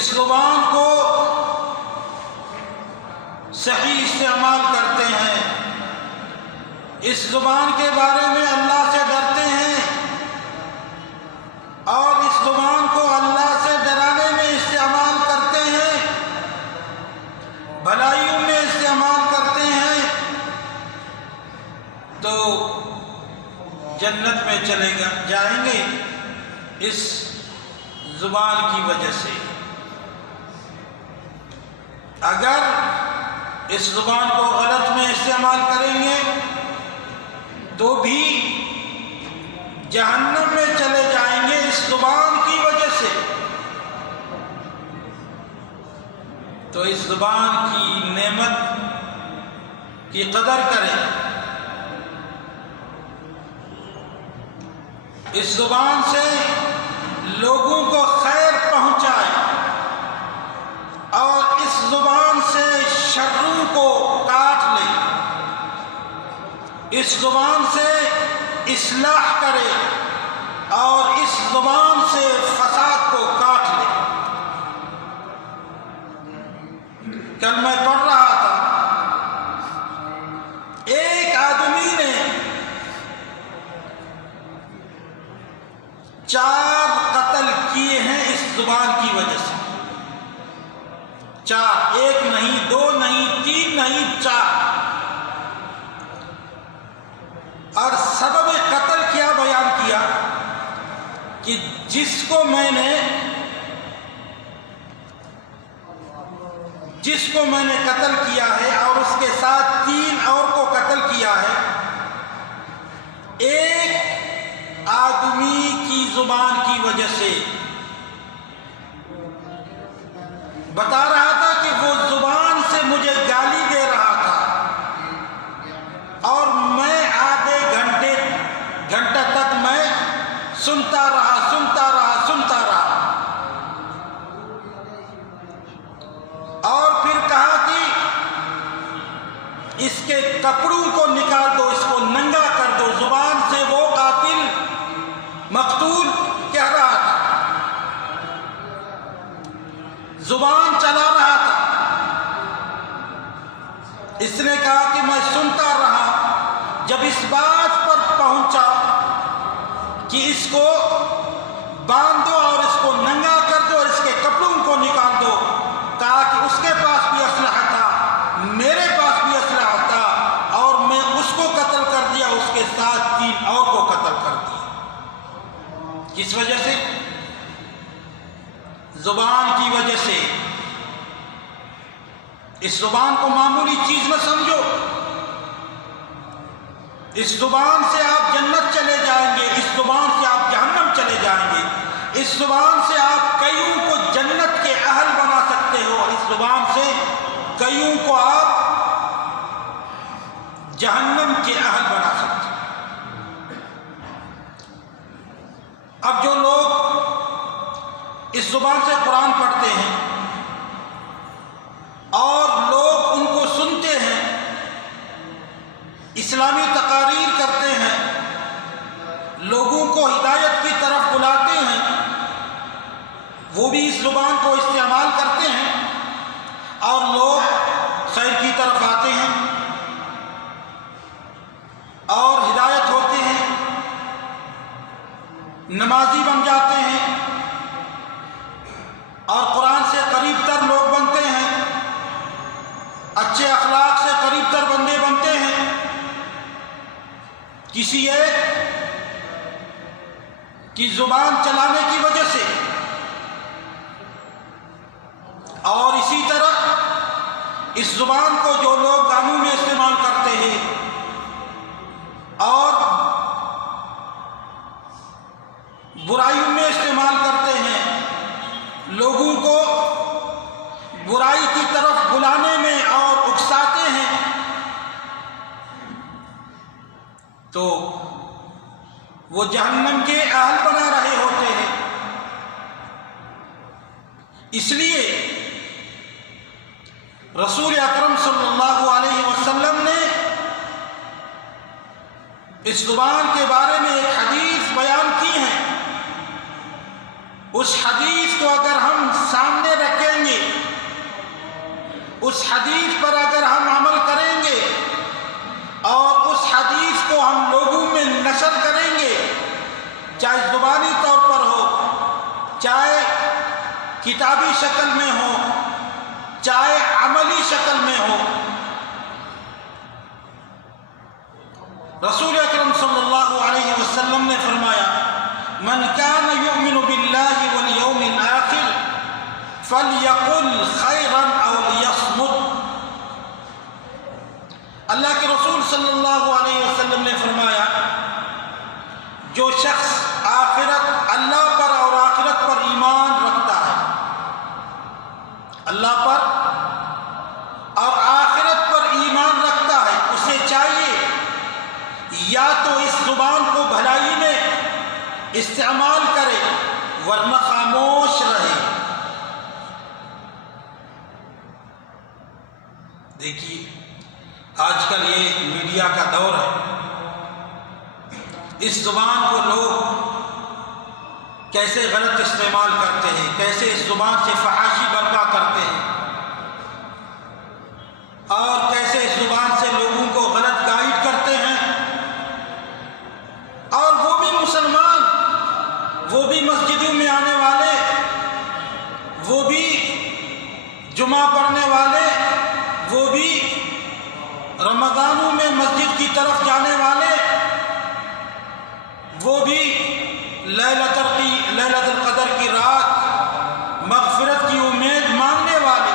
اس زبان کو صحیح استعمال کرتے ہیں، اس زبان کے بارے میں اللہ سے ڈرتے ہیں اور اس زبان کو اللہ سے ڈرانے میں استعمال کرتے ہیں، بھلائیوں میں استعمال کرتے ہیں، تو جنت میں چلے جائیں گے اس زبان کی وجہ سے۔ اگر اس زبان کو غلط میں استعمال کریں گے تو بھی جہنم میں چلے جائیں گے اس زبان کی وجہ سے۔ تو اس زبان کی نعمت کی قدر کریں، اس زبان سے لوگوں کو خیر پہنچائیں اور اس زبان سے شروں کو کاٹ لیں، اس زبان سے اصلاح کرے اور اس زبان سے فساد کو کاٹ لے۔ کل میں پڑھ رہا تھا، ایک آدمی نے 4 قتل کیے ہیں اس زبان کی وجہ سے، 4، 1 نہیں، 2 نہیں، 3 نہیں، 4۔ اور سبب قتل کیا بیان کیا کہ جس کو میں نے قتل کیا ہے اور اس کے ساتھ 3 اور کو قتل کیا ہے، ایک آدمی کی زبان کی وجہ سے۔ بتا رہا تھا کہ وہ زبان سے مجھے گالی دے رہا تھا اور میں آدھے گھنٹے تک میں سنتا رہا۔ اور پھر کہا کہ اس کے کپڑوں کو نکال دو، اس کو ننگا کر دو۔ زبان سے وہ قاتل مقتول کہہ رہا تھا، زبان چلا رہا تھا۔ اس نے کہا کہ میں سنتا رہا، جب اس بات پر پہنچا کہ اس کو باندھ دو اور اس کو ننگا کر دو اور اس کے کپڑوں کو نکال دو، کہا کہ اس کے پاس بھی اسلحہ تھا، میرے پاس بھی اسلحہ تھا، اور میں اس کو قتل کر دیا، اس کے ساتھ 3 اور کو قتل کر دیا۔ کس وجہ سے؟ زبان کی وجہ سے۔ اس زبان کو معمولی چیز نہ سمجھو، اس زبان سے آپ جنت چلے جائیں گے، اس زبان سے آپ جہنم چلے جائیں گے، اس زبان سے آپ کئیوں کو جنت کے اہل بنا سکتے ہو اور اس زبان سے کئیوں کو آپ جہنم کے اہل بنا سکتے ہو۔ اب جو لوگ اس زبان سے قرآن پڑھتے ہیں اور لوگ ان کو سنتے ہیں، اسلامی تقاریر کرتے ہیں، لوگوں کو ہدایت کی طرف بلاتے ہیں، وہ بھی اس زبان کو استعمال کرتے ہیں اور لوگ خیر کی طرف آتے ہیں اور ہدایت ہوتے ہیں، نمازی بن جاتے ہیں اور قرآن سے قریب تر لوگ بنتے ہیں، اچھے اخلاق سے قریب تر بندے بنتے ہیں، کسی ایک کی زبان چلانے کی وجہ سے۔ اور اسی طرح اس زبان کو جو لوگ گانوں میں استعمال کرتے ہیں اور برائیوں میں استعمال کرتے ہیں، لوگوں کو برائی کی طرف بلانے میں اور اکساتے ہیں، تو وہ جہنم کے اہل بنا رہے ہوتے ہیں۔ اس لیے رسول اکرم صلی اللہ علیہ وسلم نے اس زبان کے بارے میں ایک حدیث بیان کی ہے۔ اس حدیث کو اگر ہم سامنے رکھیں اس حدیث پر اگر ہم عمل کریں گے اور اس حدیث کو ہم لوگوں میں نشر کریں گے، چاہے زبانی طور پر ہو، چاہے کتابی شکل میں ہو، چاہے عملی شکل میں ہو، رسول اکرم صلی اللہ علیہ وسلم نے فرمایا من کان یؤمن باللہ والیوم الآخر فلیقل خیرا او لیصمت۔ اللہ کے رسول صلی اللہ علیہ وسلم نے فرمایا جو شخص آخرت، اللہ پر اور آخرت پر ایمان رکھتا ہے، اللہ پر اور آخرت پر ایمان رکھتا ہے، اسے چاہیے یا تو اس زبان کو بھلائی میں استعمال کرے ورنہ خاموش رہے۔ دیکھیے آج کل یہ میڈیا کا دور ہے، اس زبان کو لوگ کیسے غلط استعمال کرتے ہیں، کیسے اس زبان سے فحاشی برپا کرتے ہیں اور کیسے اس زبان سے لوگوں کو غلط گائیڈ کرتے ہیں، اور وہ بھی مسلمان، وہ بھی مسجدوں میں آنے والے، وہ بھی جمعہ پڑھنے والے، وہ بھی رمضانوں میں مسجد کی طرف جانے والے، وہ بھی لیلۃ القدر کی رات مغفرت کی امید ماننے والے۔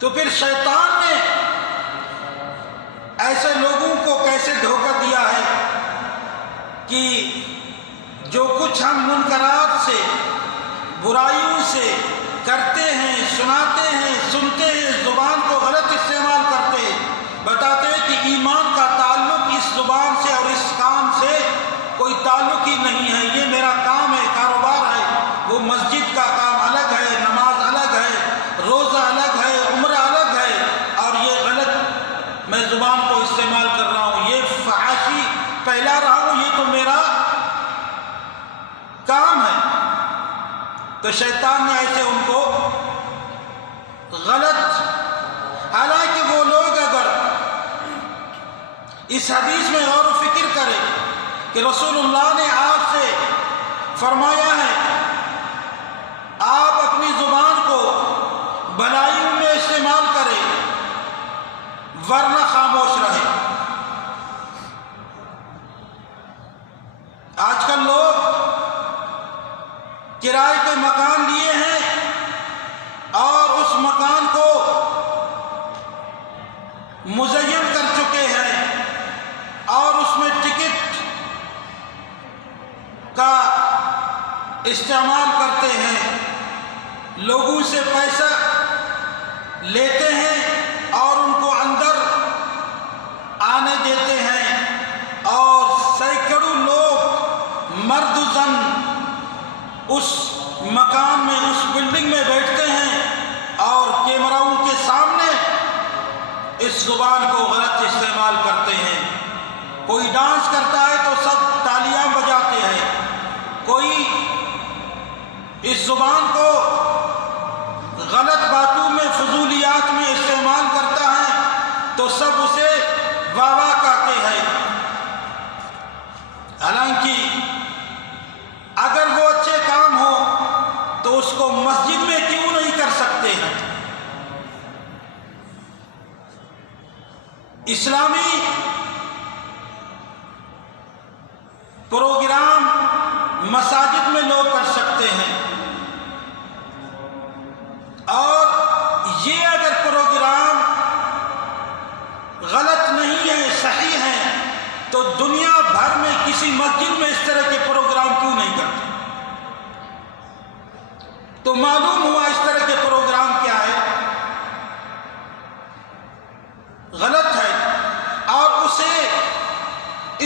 تو پھر شیطان نے ایسے لوگوں کو کیسے دھوکہ دیا ہے کہ جو کچھ ہم منکرات سے، برائیوں سے کرتے ہیں، سناتے ہیں، سنتے ہیں، زبان کو غلط استعمال کرتے ہیں، بتاتے ہیں کہ ایمان کا تعلق اس زبان سے اور اس کام سے کوئی تعلق ہی نہیں ہے، یہ میرا کام ہے، کاروبار ہے، وہ مسجد کا کام الگ ہے، نماز الگ ہے، روزہ الگ ہے، عمرہ الگ ہے، اور یہ غلط میں زبان کو استعمال کر رہا ہوں، یہ فحاشی پھیلا رہا ہوں، یہ تو میرا کام ہے۔ تو شیطان نے ایسے ان کو غلط، حالانکہ وہ لوگ اگر اس حدیث میں غور و فکر کریں کہ رسول اللہ نے آپ سے فرمایا ہے آپ اپنی زبان کو بھلائیوں میں استعمال کریں ورنہ خاموش رہیں۔ آج کل لوگ کرائے کے مکان لیے ہیں اور اس مکان کو مزین کر چکے ہیں اور اس میں ٹکٹ کا استعمال کرتے ہیں، لوگوں سے پیسہ لیتے ہیں اور ان کو اندر آنے دیتے ہیں، اور سینکڑوں لوگ مرد و زن اس مکان میں، اس بلڈنگ میں بیٹھتے ہیں اور کیمراؤں کے سامنے اس زبان کو غلط استعمال کرتے ہیں۔ کوئی ڈانس کرتا ہے تو سب تالیاں بجاتے ہیں، کوئی اس زبان کو غلط باتوں میں، فضولیات میں استعمال کرتا ہے تو سب اسے واہ واہ کہتے ہیں۔ حالانکہ اگر وہ اچھے کام ہو تو اس کو مسجد میں کیوں نہیں کر سکتے ہیں؟ اسلامی پروگرام مساجد میں لوگ کر سکتے ہیں، اور یہ اگر پروگرام غلط نہیں ہے، صحیح ہے، تو دنیا بھر میں کسی مسجد میں اس طرح کے پروگرام کیوں نہیں کرتے؟ تو معلوم ہوا اس طرح کے پروگرام کیا ہے، غلط ہے، اور اسے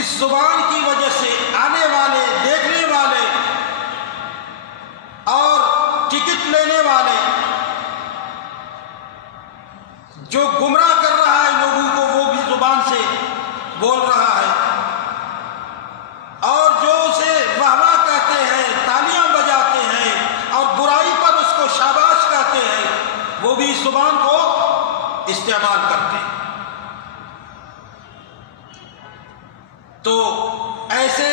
اس زبان کی وجہ سے آنے والے، دیکھنے والے اور ٹکٹ لینے والے جو گمراہ کر رہا ہے لوگوں کو، وہ بھی زبان سے بول رہا ہے، اور جو اسے واہ واہ کہتے ہیں، تالیاں بجاتے ہیں اور برائی پر اس کو شاباش کہتے ہیں، استعمال کرتے ہیں۔ تو ایسے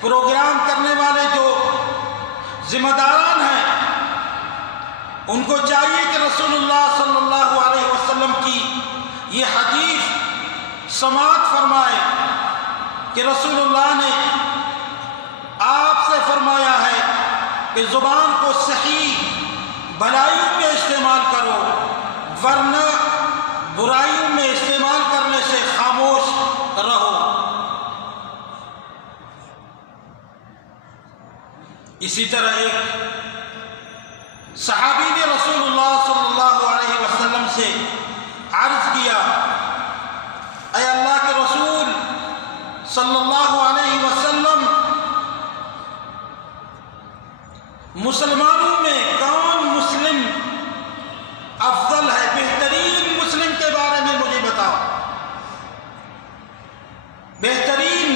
پروگرام کرنے والے جو ذمہ داران ہیں ان کو چاہیے کہ رسول اللہ صلی اللہ علیہ وسلم کی یہ حدیث سماعت فرمائے کہ رسول اللہ نے آپ سے فرمایا ہے کہ زبان کو صحیح بھلائیوں میں استعمال کرو، ورنہ برائیوں میں استعمال کرنے سے خاموش رہو۔ اسی طرح ایک صحابی نے رسول اللہ صلی اللہ علیہ وسلم سے عرض کیا، اے اللہ کے رسول صلی اللہ علیہ وسلم، مسلمانوں میں کون مسلم افضل ہے؟ بہترین مسلم کے بارے میں مجھے بتاؤ۔ بہترین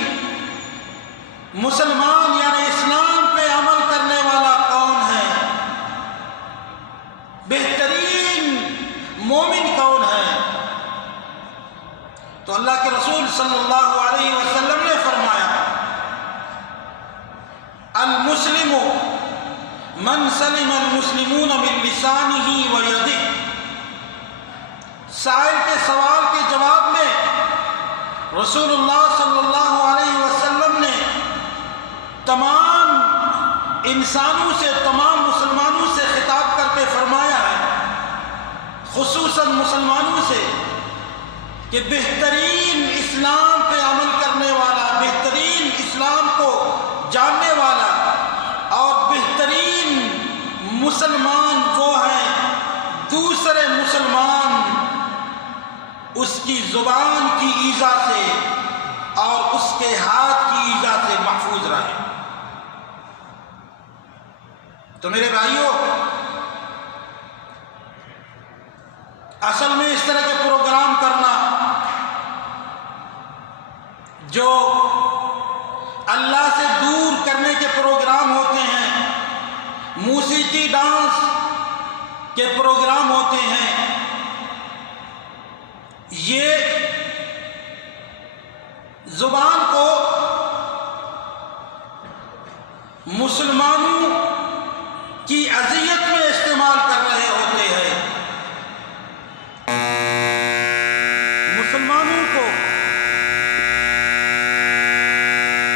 مسلمان یعنی اسلام پہ عمل کرنے والا کون ہے؟ بہترین مومن کون ہے؟ تو اللہ کے رسول صلی اللہ علیہ وسلم نے فرمایا، المسلم من سلم المسلمون من لسانہ و یدہ۔ سائل کے سوال کے جواب میں رسول اللہ صلی اللہ علیہ وسلم نے تمام انسانوں سے، تمام مسلمانوں سے خطاب کر کے فرمایا ہے، خصوصاً مسلمانوں سے، کہ بہترین اسلام پہ عمل کرنے والا، بہترین اسلام کو جاننے والا اور بہترین مسلمان وہ ہیں دوسرے مسلمان اس کی زبان کی ایذا سے اور اس کے ہاتھ کی ایذا سے محفوظ رہے۔ تو میرے بھائیوں، اصل میں اس طرح کے پروگرام کرنا جو اللہ سے دور کرنے کے پروگرام ہوتے ہیں، موسیقی ڈانس کے پروگرام ہوتے ہیں، یہ زبان کو مسلمانوں کی اذیت میں